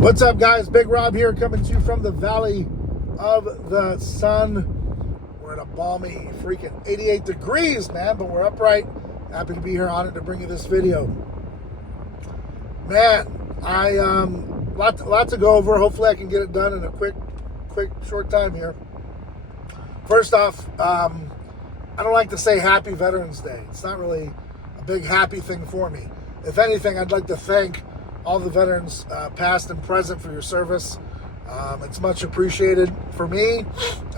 What's up, guys? Big Rob here, coming to you from the Valley of the Sun. We're at a balmy freaking 88 degrees, man, but we're upright. Happy to be here, honored to bring you this video. Man, lot to go over. Hopefully I can get it done in a quick short time here. First off, I don't like to say Happy Veterans Day. It's not really a big happy thing for me. If anything, I'd like to thank all the veterans, past and present, for your service. It's much appreciated. For me,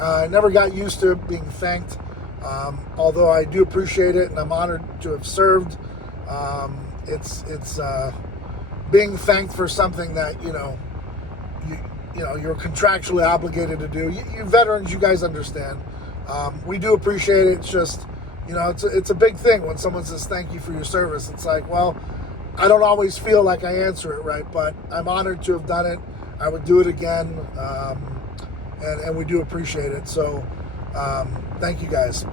I never got used to being thanked, although I do appreciate it and I'm honored to have served. It's being thanked for something that you're contractually obligated to do. You veterans, you guys understand. We do appreciate it. It's just, it's a big thing when someone says thank you for your service. It's like, well, I don't always feel like I answer it right, but I'm honored to have done it. I would do it again, and we do appreciate it. So thank you, guys.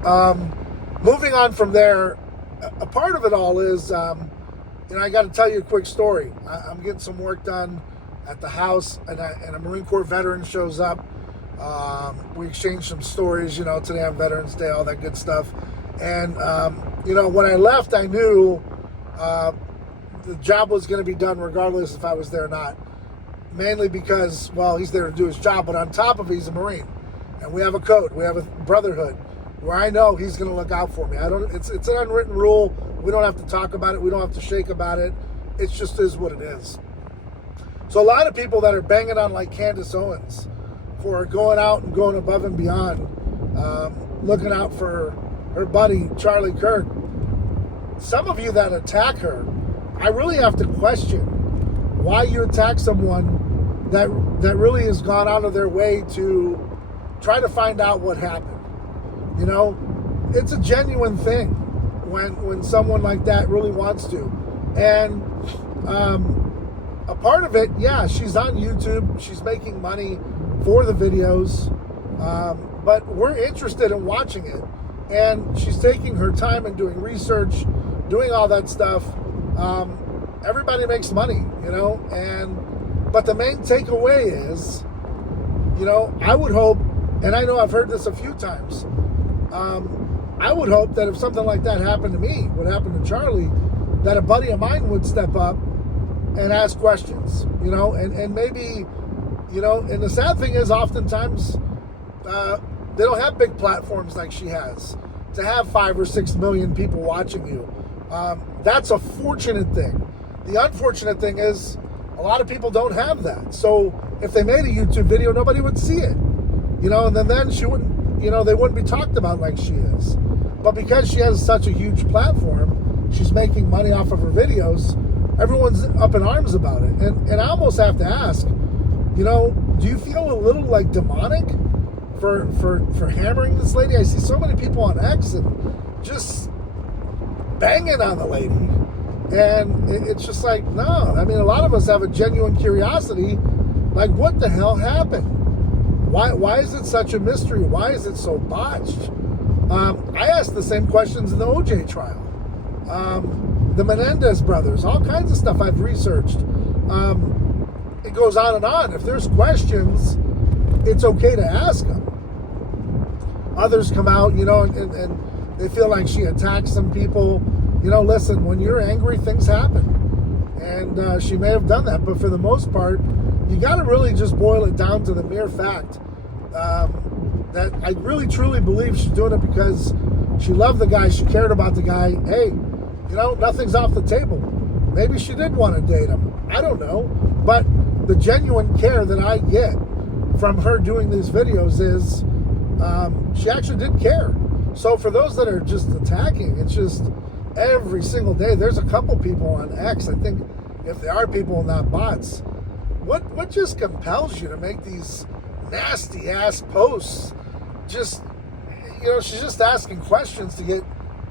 Moving on from there, a part of it all is, I got to tell you a quick story. I'm getting some work done at the house, and a Marine Corps veteran shows up. We exchange some stories, today on Veterans Day, all that good stuff. And, when I left, I knew the job was going to be done regardless if I was there or not. Mainly because, well, he's there to do his job, but on top of it, he's a Marine. And we have a code, we have a brotherhood, where I know he's going to look out for me. It's an unwritten rule. We don't have to talk about it. We don't have to shake about it. It just is what it is. So a lot of people that are banging on like Candace Owens for going out and going above and beyond, looking out for her buddy, Charlie Kirk. Some of you that attack her, I really have to question why you attack someone that really has gone out of their way to try to find out what happened. It's a genuine thing when someone like that really wants to. And a part of it, yeah, she's on YouTube. She's making money for the videos. But we're interested in watching it. And she's taking her time and doing research, doing all that stuff. Everybody makes money, but the main takeaway is, I would hope, and I know I've heard this a few times, I would hope that if something like that happened to me, what happened to Charlie, that a buddy of mine would step up and ask questions, and maybe, and the sad thing is oftentimes they don't have big platforms like she has to have 5 or 6 million people watching you. That's a fortunate thing. The unfortunate thing is a lot of people don't have that. So if they made a YouTube video, nobody would see it, and then she wouldn't, they wouldn't be talked about like she is. But because she has such a huge platform, she's making money off of her videos, everyone's up in arms about it. And I almost have to ask, do you feel a little like demonic for hammering this lady? I see so many people on X and just banging on the lady. And it's just like, no. I mean, a lot of us have a genuine curiosity, like, what the hell happened? Why is it such a mystery? Why is it so botched? I asked the same questions in the OJ trial. The Menendez brothers, all kinds of stuff I've researched. It goes on and on. If there's questions, it's okay to ask them. Others come out, and they feel like she attacks some people. Listen, when you're angry, things happen. And she may have done that, but for the most part, you got to really just boil it down to the mere fact that I really truly believe she's doing it because she loved the guy, she cared about the guy. Hey, nothing's off the table. Maybe she did want to date him. I don't know. But the genuine care that I get from her doing these videos is she actually did care. So for those that are just attacking, it's just every single day. There's a couple people on X, I think, if there are people not bots, what just compels you to make these nasty ass posts? Just, she's just asking questions to get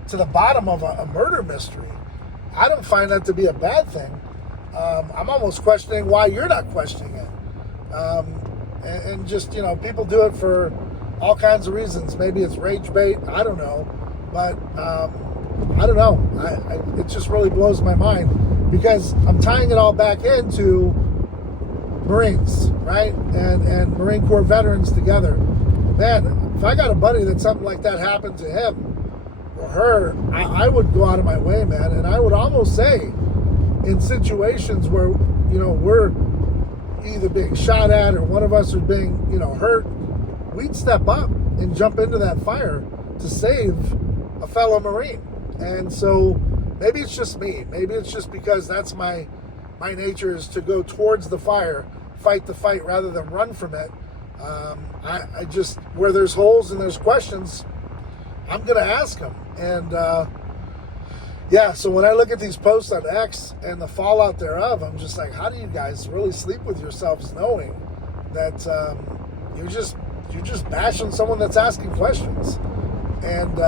to the bottom of a murder mystery. I don't find that to be a bad thing. I'm almost questioning why you're not questioning it. And just, people do it for all kinds of reasons. Maybe it's rage bait. I don't know. But I don't know. It just really blows my mind because I'm tying it all back into Marines, right? And Marine Corps veterans together. Man, if I got a buddy that something like that happened to him or her, I would go out of my way, man. And I would almost say, in situations where, we're either being shot at or one of us is being, hurt, we'd step up and jump into that fire to save a fellow Marine. And so maybe it's just me. Maybe it's just because that's my nature, is to go towards the fire, fight the fight rather than run from it. I just, where there's holes and there's questions, I'm going to ask them. And so when I look at these posts on X and the fallout thereof, I'm just like, how do you guys really sleep with yourselves knowing that you're just bashing someone that's asking questions? And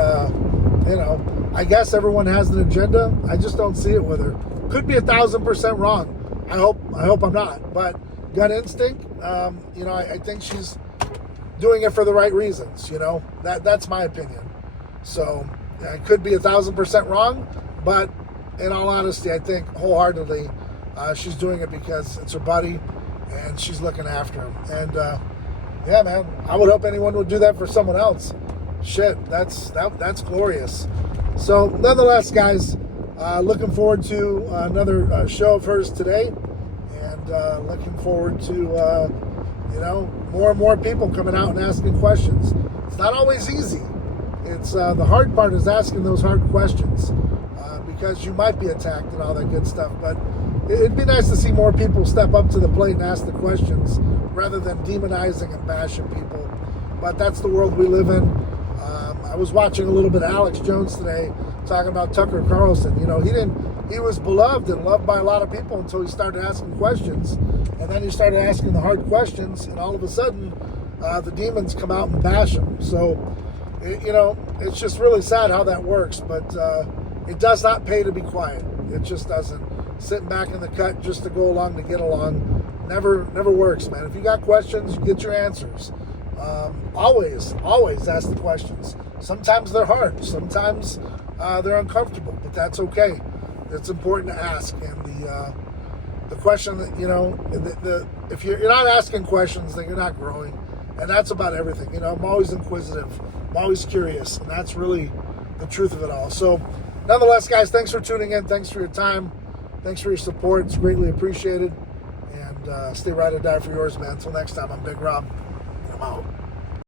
I guess everyone has an agenda. I just don't see it with her. Could be 1,000% wrong. I hope I'm not. But gut instinct, I think she's doing it for the right reasons. That's my opinion. So it could be 1,000% wrong, but in all honesty, I think wholeheartedly she's doing it because it's her buddy and she's looking after him. And man, I would hope anyone would do that for someone else. Shit, that's glorious. So nonetheless, guys, looking forward to another show of hers today, and looking forward to more and more people coming out and asking questions. It's not always easy. It's the hard part is asking those hard questions because you might be attacked and all that good stuff. But it'd be nice to see more people step up to the plate and ask the questions rather than demonizing and bashing people. But that's the world we live in. I was watching a little bit of Alex Jones today talking about Tucker Carlson. He was beloved and loved by a lot of people until he started asking questions. And then he started asking the hard questions, and all of a sudden, the demons come out and bash him. So, it's just really sad how that works, but it does not pay to be quiet. It just doesn't. Sitting back in the cut just to go along to get along never works, man. If you got questions, you get your answers. Always ask the questions. Sometimes they're hard. Sometimes they're uncomfortable, but that's okay. It's important to ask. And the question that, if you're not asking questions, then you're not growing. And that's about everything. I'm always inquisitive. I'm always curious. And that's really the truth of it all. So nonetheless, guys, thanks for tuning in. Thanks for your time. Thanks for your support. It's greatly appreciated. And stay ride or die for yours, man. Until next time, I'm Big Rob. I'm out.